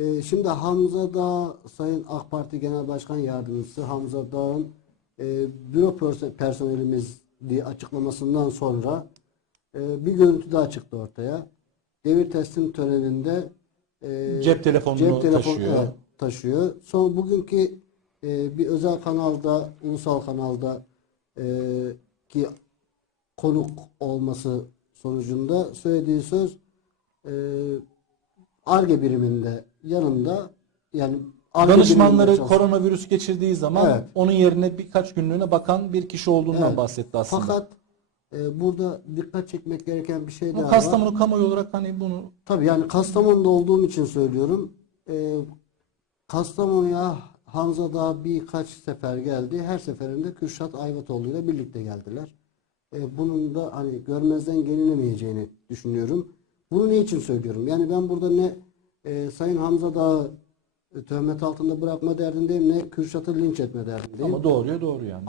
Ee, şimdi Hamza Dağ, Sayın AK Parti Genel Başkan Yardımcısı Hamza Dağ'ın e, büro perso- personelimiz diye açıklamasından sonra e, bir görüntü daha çıktı ortaya. Devir teslim töreninde e, Cep telefonunu taşıyor. evet, taşıyor. Son bugünkü e, bir özel kanalda, ulusal kanalda e, ki konuk olması sonucunda söylediği söz e, ARGE biriminde yanında yani ARGE Danışmanları biriminde çalışan- koronavirüs geçirdiği zaman Evet. onun yerine birkaç günlüğüne bakan bir kişi olduğundan Evet. bahsetti aslında. Fakat e, burada dikkat çekmek gereken bir şey Ama daha var. Kastamonu kamuoyu olarak hani bunu Tabii yani Kastamonu'da olduğum için söylüyorum. Ee, Kastamonu'ya Hamza Dağ birkaç sefer geldi. Her seferinde Kürşat Ayvatoğlu ile birlikte geldiler. Ee, bunun da hani görmezden gelinemeyeceğini düşünüyorum. Bunu ne için söylüyorum? Yani ben burada ne e, Sayın Hamza Dağ'ı e, töhmet altında bırakma derdindeyim ne Kürşat'ı linç etme derdindeyim. ama doğruya doğru yani.